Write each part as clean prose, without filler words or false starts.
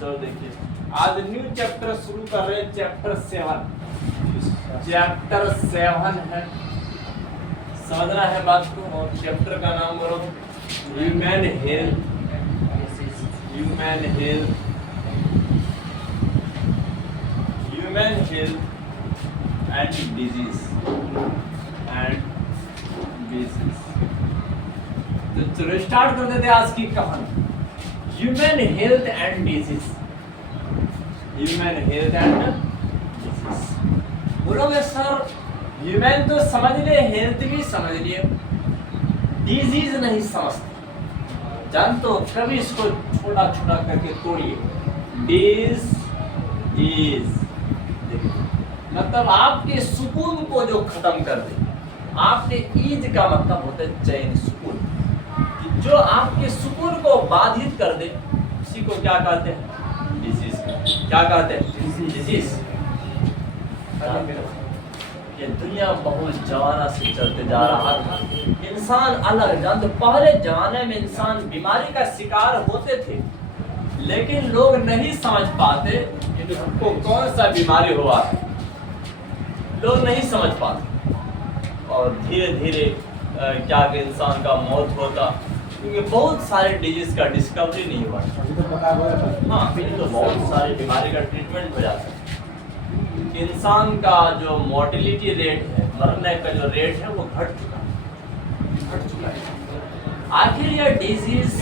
चलो देखिए, आज न्यू चैप्टर शुरू कर रहे हैं, चैप्टर 7। चैप्टर 7 है, समझना है बात को। और चैप्टर का नाम बोलो human health. Human health, human health and disease तो चलो स्टार्ट कर देते आज की कहानी। Human health and disease. Human health and disease बोलोगे सर, ह्यूमन तो समझ लिए, हेल्थ भी समझ लिए, डिजीज नहीं समझते। जानते हो, कभी इसको छोटा छोटा करके तोड़िए। डिजीज मतलब आपके सुकून को जो खत्म कर दे। आपके ईद का मतलब होता है चैन, सुकून। जो आपके सुकून को बाधित कर दे उसी को क्या कहते हैं? डिजीज। क्या कहते हैं? डिजीज। ये दुनिया बहुत जमाना से चलते जा रहा था, इंसान अलग। जानते पहले जमाने में इंसान बीमारी का शिकार होते थे, लेकिन लोग नहीं समझ पाते कि उनको कौन सा बीमारी हुआ है। लोग नहीं समझ पाते और धीरे धीरे क्या कि इंसान का मौत होता, क्योंकि बहुत सारे डिजीज का डिस्कवरी नहीं हुआ। हाँ, फिर तो बहुत सारी बीमारी का ट्रीटमेंट हो जाता है। इंसान का जो मोर्टेलिटी रेट है, मरने का जो रेट है, वो घट चुका है। आखिर यह डिजीज,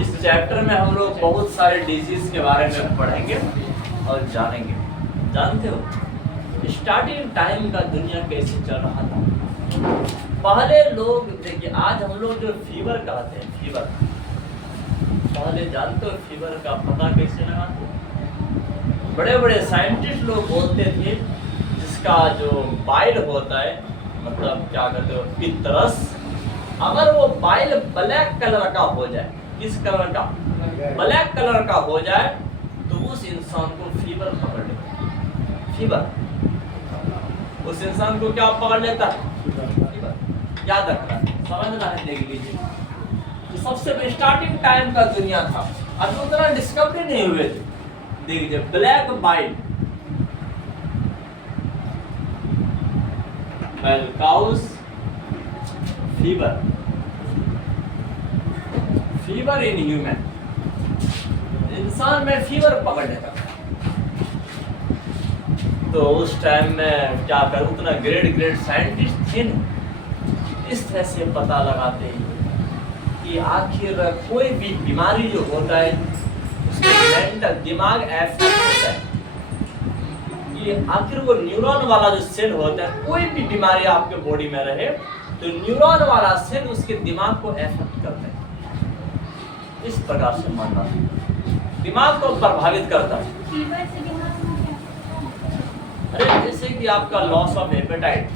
इस चैप्टर में हम लोग बहुत सारे डिजीज के बारे में पढ़ेंगे और जानेंगे। जानते हो स्टार्टिंग टाइम का दुनिया कैसे चल रहा था? पहले लोग देखिए, आज हम लोग जो फीवर कहते हैं, फीवर, पहले जानते हो फीवर का पता कैसे लगाते? बड़े बड़े साइंटिस्ट लोग बोलते थे, जिसका जो बाइल होता है, मतलब क्या कहते हो, पित्तरस, अगर वो बाइल ब्लैक कलर का हो जाए, किस कलर का? ब्लैक कलर का हो जाए, तो उस इंसान को फीवर पकड़ लेता है। फीवर उस इंसान को क्या पकड़ लेता है? याद रखना, समझना है, देख लीजिए। तो सबसे स्टार्टिंग टाइम का दुनिया था, अभी उतना डिस्कवरी नहीं हुए थे। देखिए, black bile, cows fever, fever in human, इंसान में फीवर पकड़ लेता था। तो उस टाइम में क्या कर, उतना ग्रेट साइंटिस्ट थे ना, इस तरह से पता लगाते हैं कि आखिर कोई भी बीमारी जो होता है उसके मेंटल दिमाग एफेक्ट होता है। ये आखिर वो न्यूरॉन वाला जो सेल होता है, कोई भी बीमारी आपके बॉडी में रहे तो न्यूरॉन वाला सेल उसके दिमाग को एफेक्ट करता है। इस प्रकार से मानना, दिमाग को प्रभावित करता है। अरे जैसे कि आपका लॉस ऑफ एपेटाइट,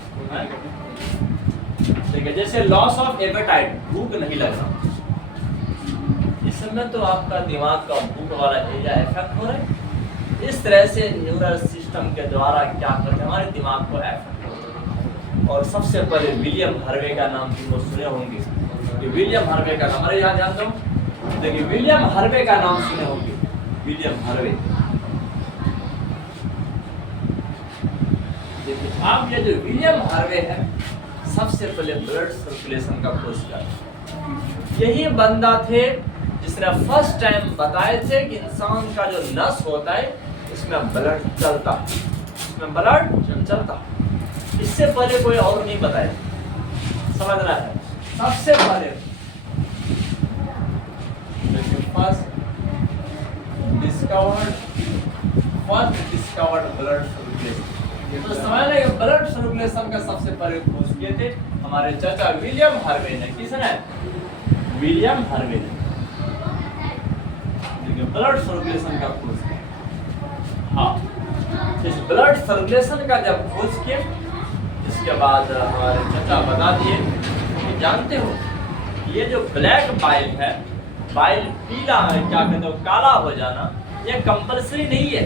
ठीक है, जैसे लॉस ऑफ एपेटाइट, भूख नहीं लगना, इस समय तो आपका दिमाग का भूख वाला एरिया इफेक्ट हो रहा है। इस तरह से न्यूरल सिस्टम के द्वारा क्या करते हैं, हमारे दिमाग को इफेक्ट होता है। और सबसे पहले विलियम हार्वे का नाम भी वो सुने होंगे। कि विलियम हार्वे का नाम, अरे यहाँ जानता हूँ, देखिए विलियम हार्वे का नाम सुने होंगे। विलियम हार्वे, आप ये जो विलियम हार्वे है, सबसे पहले ब्लड सर्कुलेशन का खोज किया। यही बंदा थे जिसने फर्स्ट टाइम बताए थे कि इंसान का जो नस होता है उसमें ब्लड चलता, उसमें ब्लड चलता। इससे पहले कोई और नहीं बताया, समझना है। सबसे पहले फर्स्ट डिस्कवर्ड ब्लड सर्कुलेशन। तो समझ लें, ब्लड सर्कुलेशन का सबसे पहले खोज किए थे हमारे चाचा विलियम हार्वे ने। किसने? विलियम हार्वे ने। देखिए, ब्लड सर्कुलेशन का खोज किया। हाँ, इस ब्लड सर्कुलेशन का जब खोज किए, इसके बाद हमारे चाचा बता दिए कि जानते हो, ये जो ब्लैक बाइल है, बाइल पीला है, क्या कहते हो, काला हो जाना, ये कंपल्सरी नहीं है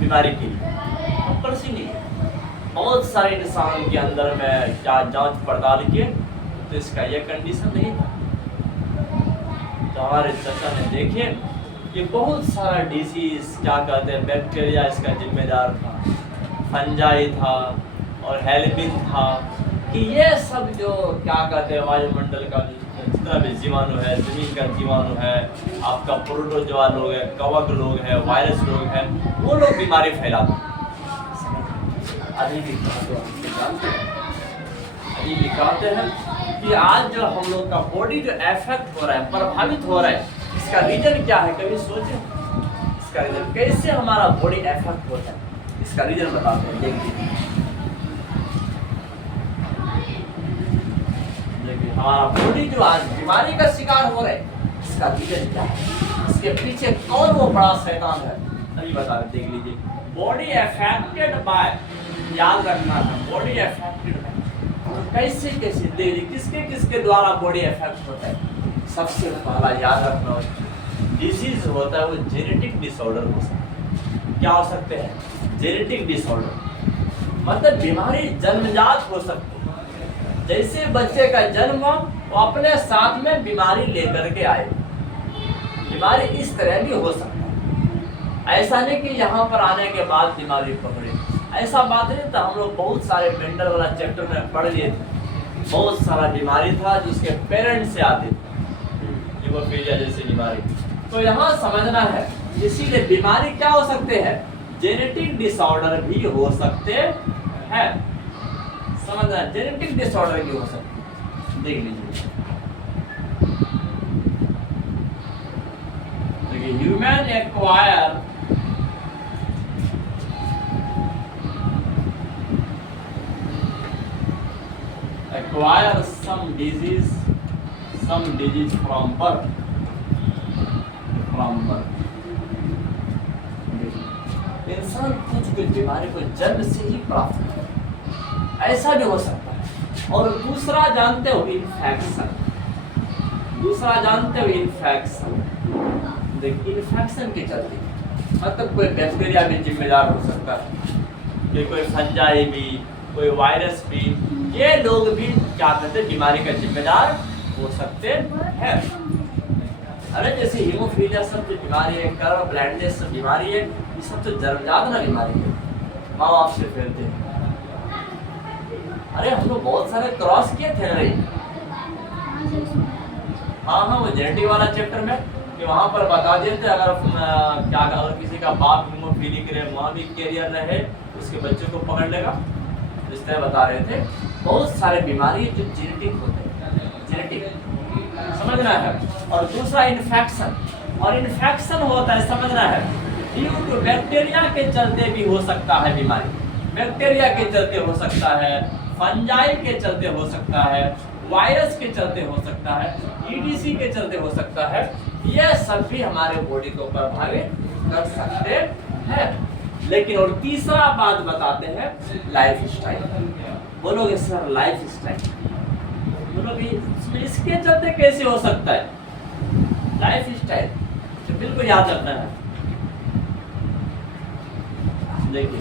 बीमारी के लिए, कंपल्सरी नहीं है। बहुत सारे इंसान के अंदर में क्या जांच पड़ताल किए तो इसका यह कंडीशन नहीं था। तो हमारे चाचा ने देखे कि बहुत सारा डिसीज क्या कहते हैं बैक्टीरिया इसका जिम्मेदार था, फंजाई था और हेलमिन था, कि ये सब जो क्या कहते हैं वायुमंडल का जितना भी जीवाणु है, जमीन का जीवाणु है, आपका प्रोटोजोआ लोग है, कवक लोग है, वायरस लोग है, वो लोग बीमारी फैलाते हैं। अभी भी जानते हैं, अभी भी कहते हैं कि आज जो हम लोग का बॉडी जो इफेक्ट हो रहा है, प्रभावित हो रहा है, इसका रीजन क्या है? कभी सोचे इसका रीजन कैसे हमारा बॉडी इफेक्ट होता है? इसका रीजन बताते हैं, देखिए हमारा बॉडी जो आज बीमारी का शिकार हो रहा है, इसका रीजन क्या है? इसके पीछे कौन वो बड़ा शैतान है? अभी बता रहे, देख लीजिए। बॉडी अफेक्टेड बाय, याद रखना है, बॉडी अफेक्टेड बाय। तो कैसे कैसे देखिए किसके किसके द्वारा बॉडी अफेक्ट होता है? सबसे पहला याद रखना हो, डिजीज होता है वो जेनेटिक डिसऑर्डर हो सकता है। क्या हो सकते हैं? जेनेटिक डिसऑर्डर, मतलब बीमारी जन्मजात हो सकती है। जैसे बच्चे का जन्म हो, वो अपने साथ में बीमारी लेकर के आए। बीमारी इस तरह भी हो सकता है, ऐसा नहीं कि यहाँ पर आने के बाद बीमारी पकड़े, ऐसा बात नहीं था। हम लोग बहुत सारे मेंटल वाला चैप्टर में पढ़ लिए थे, बहुत सारा बीमारी था जिसके पेरेंट्स से आते थे, हीमोफीलिया जैसी बीमारी। तो यहाँ समझना है, इसीलिए बीमारी क्या हो सकते हैं? जेनेटिक डिसऑर्डर भी हो सकते हैं। समझना, जेनेटिक डिसऑर्डर भी हो सकते हैं। देख लीजिए, देखिए human acquire some disease from birth, इंसान कुछ बीमारी को जन्म से ही प्राप्त करता है, ऐसा भी हो सकता है। और दूसरा जानते हो इन्फेक्शन, देखिए इन्फेक्शन के चलते मतलब कोई बैक्टीरिया भी जिम्मेदार हो सकता है, कि कोई फंजाई भी, कोई वायरस भी, ये लोग भी क्या कहते हैं बीमारी का जिम्मेदार हो सकते हैं। अरे जैसे हीमोफीलिया सब जो बीमारी है, कर्व ब्लाइंडनेस सब बीमारी है, ये सब तो जन्मजात ना बीमारी है, माँ बाप से फैलते हैं। अरे हम लोग बहुत सारे क्रॉस किए थे रे, हाँ वो जेनेटिक वाला चैप्टर में कि वहाँ पर बता दिए थे, अगर किसी का बाप हीमोफीलिक रहे, माँ भी कैरियर रहे, उसके बच्चे को पकड़ लेगा। इस तरह बता रहे थे बहुत सारे बीमारी जो जेनेटिक होते हैं, जेनेटिक समझना है। और दूसरा इन्फेक्शन, और इन्फेक्शन होता है समझना है ड्यू टू बैक्टीरिया के चलते भी हो सकता है बीमारी, बैक्टीरिया के चलते हो सकता है, फंजाई के चलते हो सकता है, वायरस के चलते हो सकता है, ईडीसी के चलते हो सकता है। यह सब भी हमारे बॉडी को प्रभावित कर सकते हैं। लेकिन और तीसरा बात बताते हैं, लाइफ स्टाइल। बोलोगे सर लाइफ स्टाइल, बोलोगे इसके चलते कैसे हो सकता है? लाइफ स्टाइल तो बिल्कुल याद रखना है। देखिए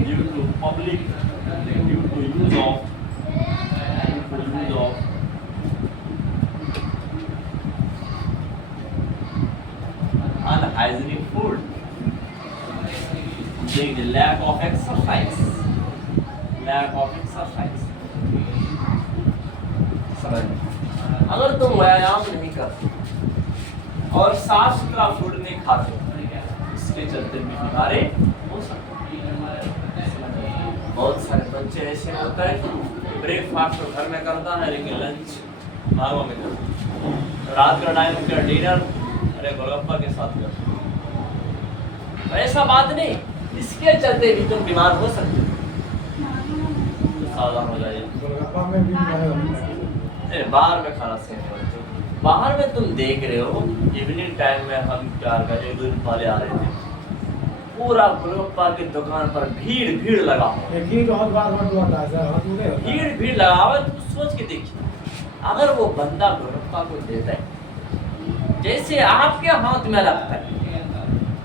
due to public, due to use of unhygienic food, the lack of exercise, अगर तुम व्यायाम नहीं करते और साफ सुथरा फूड नहीं खाते, इसके चलते भी बीमारी हो सकती है। बहुत सारे बच्चे ऐसे होता है ब्रेकफास्ट तो घर में करता है लेकिन लंच मांगों में करता है, रात का टाइम का डिनर अरे गोलगप्पा के साथ करता है। ऐसा बात नहीं, इसके चलते भी तुम बीमार हो सकते हो, तो सावधान हो जाइए। बाहर में खाना सेव करते हो, बाहर में तुम देख रहे हो इवनिंग टाइम में हम क्या कर, एक दिन पहले आ रहे थे, पूरा गोलगप्पा की दुकान पर भीड़ लगा हो, भीड़ लगा हुआ। तुम सोच के देखिए, अगर वो बंदा गोलगप्पा को देता है, जैसे आपके हाथ में लगता है,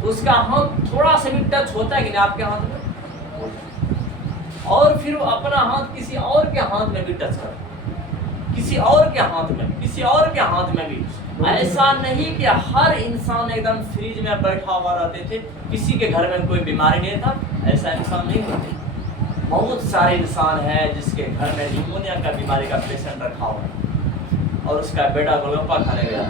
उसका हाथ थोड़ा सा भी टच होता है कि नहीं आपके हाथ में, और फिर वो अपना हाथ किसी और के हाथ में भी टच करता है, किसी और के हाथ में भी, ऐसा नहीं कि हर इंसान एकदम फ्रीज में बैठा हुआ रहते थे, किसी के घर में कोई बीमारी नहीं था, ऐसा इंसान नहीं होते। बहुत सारे इंसान हैं जिसके घर में निमोनिया का बीमारी का पेशेंट रखा हुआ है और उसका बेटा गोलगप्पा खाने गया।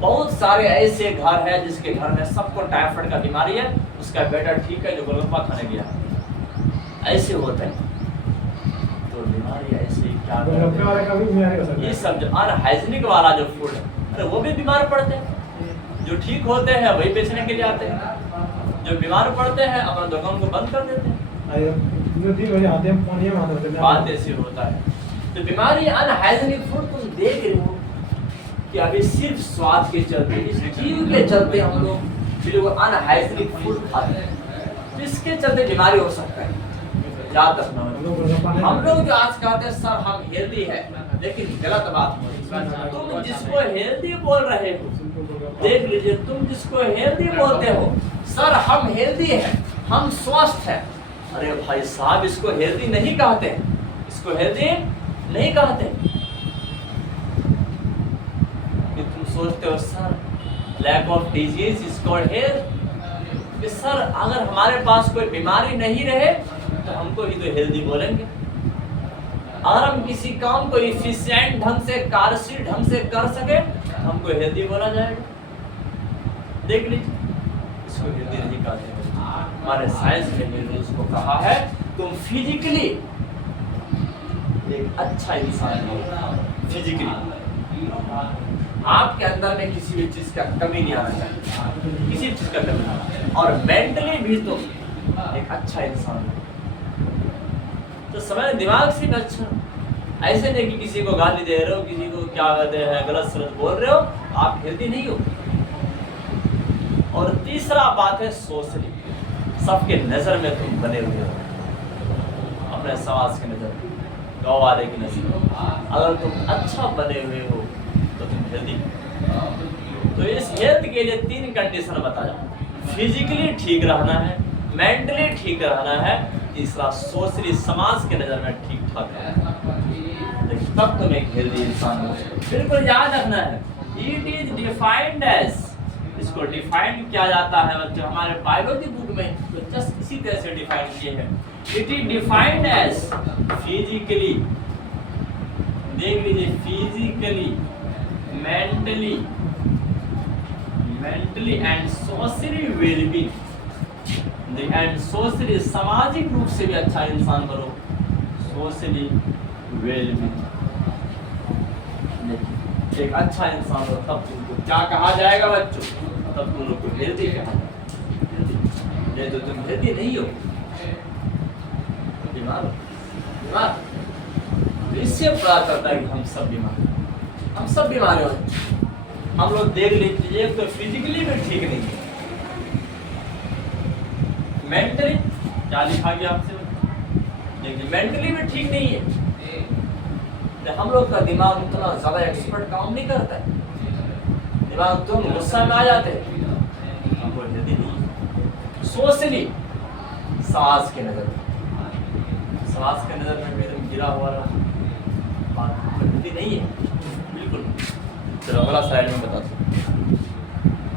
बहुत सारे ऐसे घर हैं जिसके घर में सबको टाइफाइड का बीमारी है, उसका बेटा ठीक है जो गोलगप्पा खाने गया। ऐसे होते हैं। तो बीमारी ऐसे क्या ये सब जो अनहाइजीनिक वाला जो फूड है, अरे वो भी बीमार पड़ते हैं। जो ठीक होते हैं वही बेचने के लिए आते हैं, जो बीमार पड़ते हैं अपना दुकान को बंद कर देते हैं। बात ऐसी होता है। तो बीमारी अनहाइजीनिक फूड तुम देख रहे हो कि अभी सिर्फ स्वाद के चलते, इस जीव के चलते हम लोग बिल्कुल अनहाइजीनिक फूड खाते हैं, जिसके चलते बीमारी हो सकता है। याद रखना, हम लोग जो आज कहते हैं सर हम हेल्दी है, लेकिन गलत बात है। तुम जिसको हेल्दी बोल रहे हो, देख लीजिए, तुम जिसको हेल्दी बोलते हो सर हम हेल्दी है, हम स्वस्थ है, अरे भाई साहब इसको हेल्दी नहीं कहते, इसको हेल्दी नहीं कहते। कि तुम सोचते हो sir lack of disease is called health, कि सर अगर हमारे पास कोई बीमारी नहीं रहे तो हमको ही तो हेल्दी बोलेंगे। अगर हम किसी काम को इफिशिएंट ढंग से, कार्यशील ढंग से कर सके तो हमको हेल्दी बोला जाएगा। देख लीजिए, इसको हेल्दी नहीं कहते। हमारे साइंस ने भी उसको कहा है तुम फिजिकली एक अच्छा इंसान हो। फिजिकली आपके अंदर में किसी भी चीज का कमी नहीं आना चाहिए, किसी चीज का कमी नहीं, और मेंटली भी तुम एक अच्छा इंसान हो। तो समय दिमाग से भी अच्छा, ऐसे नहीं कि किसी को गाली दे रहे हो, किसी को क्या कहते हैं गलत सलत बोल रहे हो, आप हेल्दी नहीं हो। और तीसरा बात है सोशली, सबके नजर में तुम बने हुए हो, अपने समाज की नजर, गाँव वाले की नजर। अगर तुम अच्छा बने हुए हो तो तुम हेल्दी हो। तो इस हेल्थ के लिए 3 कंडीशन बताया, फिजिकली ठीक रहना है, मेंटली ठीक रहना है, तीसरा सोशली समाज के नजर में ठीक ठाक रहना है, तब तुम एक हेल्दी इंसान हो। बिल्कुल याद रखना है, इट इज डिफाइंड एज, इसको डिफाइन किया जाता है बच्चों हमारे बायोलॉजी बुक में, तो जस्ट इसी तरह से डिफाइन किए हैं। It is defined as physically, देख लीजिए, physically, mentally and socially wellbeing, and socially, सामाजिक रूप से भी अच्छा इंसान बनो, सोशली वेलबींग। एक अच्छा इंसान हो तब तुमको क्या कहा जाएगा बच्चों, तब तुम लोग को हेल्दी कहा जाएगा। ये तो तुम हेल्दी नहीं हो, बीमार हो, बीमार। तो इससे पता चलता है कि हम सब बीमार, हम सब बीमार हो। हम लोग देख लीजिए, तो फिजिकली भी ठीक नहीं है, मेंटली क्या लिखा गया आपसे, देखिए मेंटली भी ठीक नहीं है। हम लोग का दिमाग उतना ज्यादा एक्सपर्ट काम नहीं करता है, दिमाग तुम गुस्सा में आ जाते हैं, हमको हेल्दी नहीं। सोशली, समाज के नजर में भी एकदम गिरा हुआ रहा, हेल्दी नहीं है बिल्कुल। चलो अगला स्लाइड में बताते हैं।